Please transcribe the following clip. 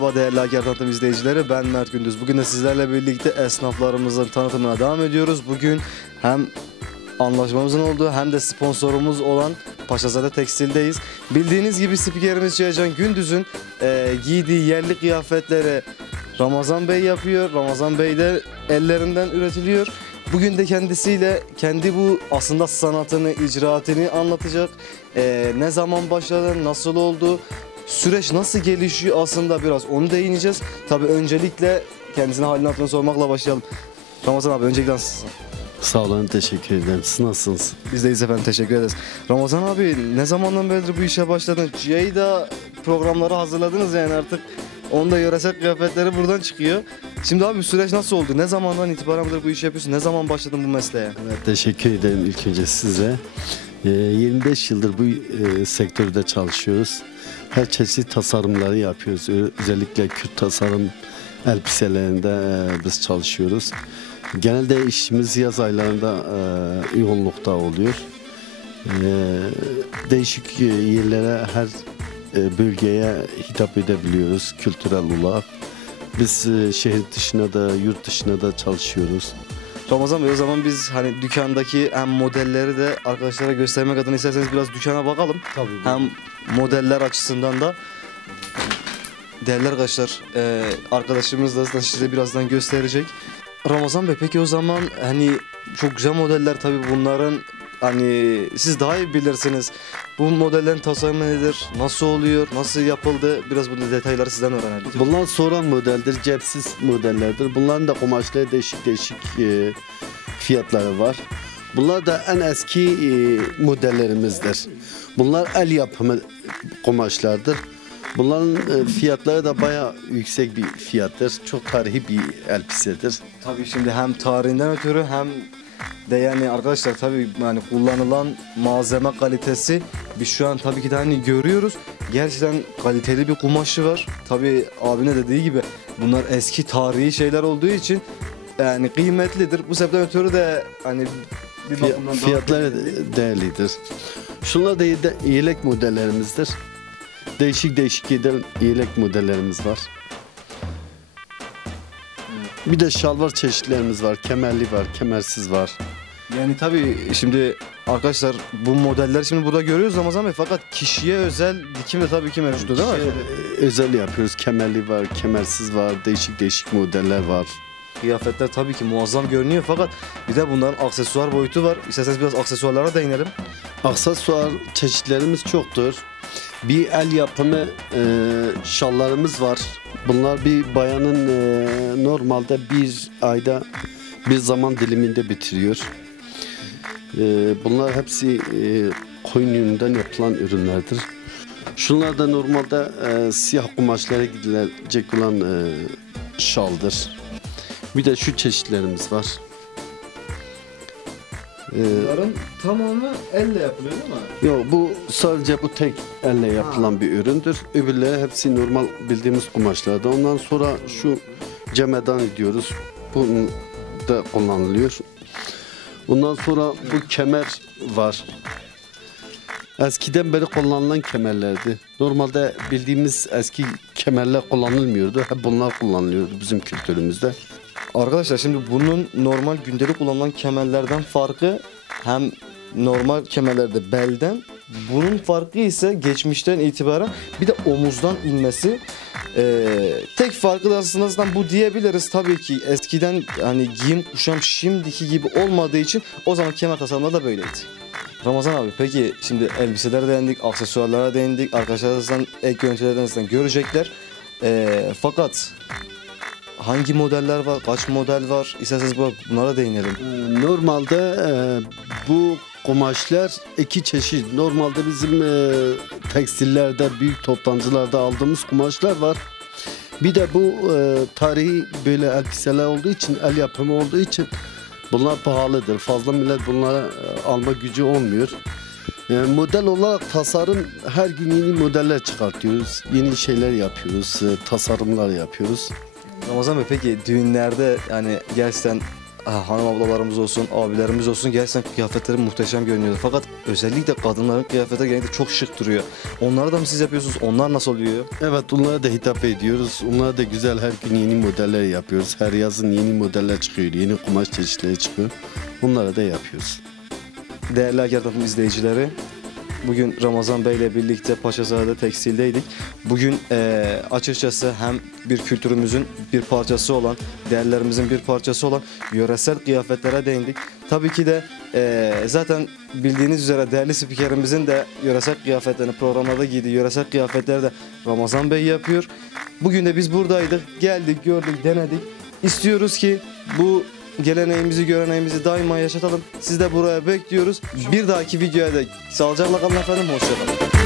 Merhaba değerli Haker Tanıtım izleyicileri, ben Mert Gündüz. Bugün de sizlerle birlikte esnaflarımızın tanıtımına devam ediyoruz. Bugün hem anlaşmamızın olduğu hem de sponsorumuz olan Paşazade Tekstil'deyiz. Bildiğiniz gibi spikerimiz Cihan Gündüz'ün giydiği yerli kıyafetleri Ramazan Bey yapıyor. Ramazan Bey de ellerinden üretiliyor. Bugün de kendisiyle kendi bu aslında sanatını, icraatını anlatacak. Ne zaman başladı, nasıl oldu, süreç nasıl gelişiyor, aslında biraz onu değineceğiz. Tabii öncelikle kendisine halini hatırını sormakla başlayalım. Ramazan abi, öncelikle nasılsın? Sağ olun, teşekkür ederim. Siz nasılsınız? Biz de iyiyiz efendim, teşekkür ederiz. Ramazan abi, ne zamandan beridir bu işe başladın? Ciğa'yı programları hazırladınız yani artık. Onda yöresel kıyafetleri buradan çıkıyor. Şimdi abi süreç nasıl oldu? Ne zamandan itibaren bu işi yapıyorsun? Ne zaman başladın bu mesleğe? Evet, teşekkür ederim ilk önce size. 25 yıldır bu sektörde çalışıyoruz. Her çeşit tasarımları yapıyoruz. Özellikle Kürt tasarım elbiselerinde biz çalışıyoruz. Genelde işimiz yaz aylarında yoğunlukta oluyor. Değişik yerlere, her bölgeye hitap edebiliyoruz kültürel olarak. Biz şehir dışına da yurt dışına da çalışıyoruz. Ramazan Bey, o zaman biz hani dükkandaki hem modelleri de arkadaşlara göstermek adına isterseniz biraz dükkana bakalım. Tabii. Hem modeller açısından da değerli arkadaşlar, arkadaşımız da size birazdan gösterecek. Ramazan Bey, peki o zaman hani çok güzel modeller, tabii bunların hani siz daha iyi bilirsiniz. Bu modellerin tasarımı nedir? Nasıl oluyor? Nasıl yapıldı? Biraz bu detayları sizden öğrenelim. Bunlar soran modeldir, cepsiz modellerdir. Bunların da kumaşları değişik fiyatları var. Bunlar da en eski modellerimizdir. Bunlar el yapımı kumaşlardır. Bunların fiyatları da bayağı yüksek bir fiyattır. Çok tarihi bir elbisedir. Tabii şimdi hem tarihinden ötürü hem de yani arkadaşlar, tabii yani kullanılan malzeme kalitesi biz şu an tabii ki de hani görüyoruz. Gerçekten kaliteli bir kumaşı var. Tabii abine dediği gibi bunlar eski tarihi şeyler olduğu için yani kıymetlidir. Bu sebepten ötürü de hani bir bakımdan fiyatları değerlidir. Şunlar da yelek modellerimizdir. Değişik yelek modellerimiz var. Bir de şalvar çeşitlerimiz var. Kemerli var, kemersiz var. Yani tabii şimdi arkadaşlar bu modeller şimdi burada görüyoruz Ramazan Bey, fakat kişiye özel dikim de tabii ki mevcut, değil mi? Özel yapıyoruz. Kemerli var, kemersiz var. Değişik modeller var. Kıyafetler tabii ki muazzam görünüyor, fakat bir de bunların aksesuar boyutu var. İsterseniz biraz aksesuarlara değinelim. Aksesuar çeşitlerimiz çoktur. Bir el yapımı şallarımız var. Bunlar bir bayanın normalde bir ayda bir zaman diliminde bitiriyor. Bunlar hepsi koyun yününden yapılan ürünlerdir. Şunlar da normalde siyah kumaşlara gidilecek olan şaldır. Bir de şu çeşitlerimiz var. Bunların tamamı elle yapılıyor değil mi? Yok, bu sadece bu tek elle yapılan bir üründür. Öbürleri hepsi normal bildiğimiz kumaşlarda. Ondan sonra şu cemedan diyoruz. Bu da kullanılıyor. Ondan sonra bu kemer var. Eskiden beri kullanılan kemerlerdi. Normalde bildiğimiz eski kemerler kullanılmıyordu. Hep bunlar kullanılıyordu bizim kültürümüzde. Arkadaşlar şimdi bunun normal gündelik kullanılan kemerlerden farkı, hem normal kemerlerde belden, bunun farkı ise geçmişten itibaren bir de omuzdan inmesi. Tek farkı da aslında bu diyebiliriz. Tabii ki eskiden hani giyim kuşam şimdiki gibi olmadığı için o zaman kemer tasarımları da böyleydi. Ramazan abi, peki şimdi elbiselere değindik, aksesuarlara değindik, arkadaşlarınızdan ek görüntülerden görecekler. Fakat hangi modeller var, kaç model var? İsterseniz bunlara değinelim. Normalde bu kumaşlar iki çeşit. Normalde bizim tekstillerde, büyük toptancılarda aldığımız kumaşlar var. Bir de bu tarihi böyle elbiseler olduğu için, el yapımı olduğu için bunlar pahalıdır. Fazla millet bunlara alma gücü olmuyor. Model olarak tasarım, her gün yeni modeller çıkartıyoruz. Yeni şeyler yapıyoruz, tasarımlar yapıyoruz. Ramazan Bey, peki düğünlerde yani gerçekten hanım ablalarımız olsun, abilerimiz olsun gerçekten kıyafetleri muhteşem görünüyor. Fakat özellikle kadınların kıyafetleri genellikle çok şık duruyor. Onları da mı siz yapıyorsunuz? Onlar nasıl oluyor? Evet, onlara da hitap ediyoruz. Onlara da güzel, her gün yeni modeller yapıyoruz. Her yazın yeni modeller çıkıyor, yeni kumaş çeşitleri çıkıyor. Onlara da yapıyoruz. Değerli Haker Tarafım izleyicileri, bugün Ramazan Bey ile birlikte Paşazade Tekstil'deydik. Bugün açıkçası hem bir kültürümüzün bir parçası olan, değerlerimizin bir parçası olan yöresel kıyafetlere değindik. Tabii ki de zaten bildiğiniz üzere değerli spikerimizin de yöresel kıyafetlerini programlarda giydiği yöresel kıyafetleri de Ramazan Bey yapıyor. Bugün de biz buradaydık, geldik, gördük, denedik. İstiyoruz ki bu geleneğimizi, göreneğimizi daima yaşatalım. Siz de buraya bekliyoruz. Bir dahaki videoya da sağlıcakla kalın efendim. Hoşça kalın.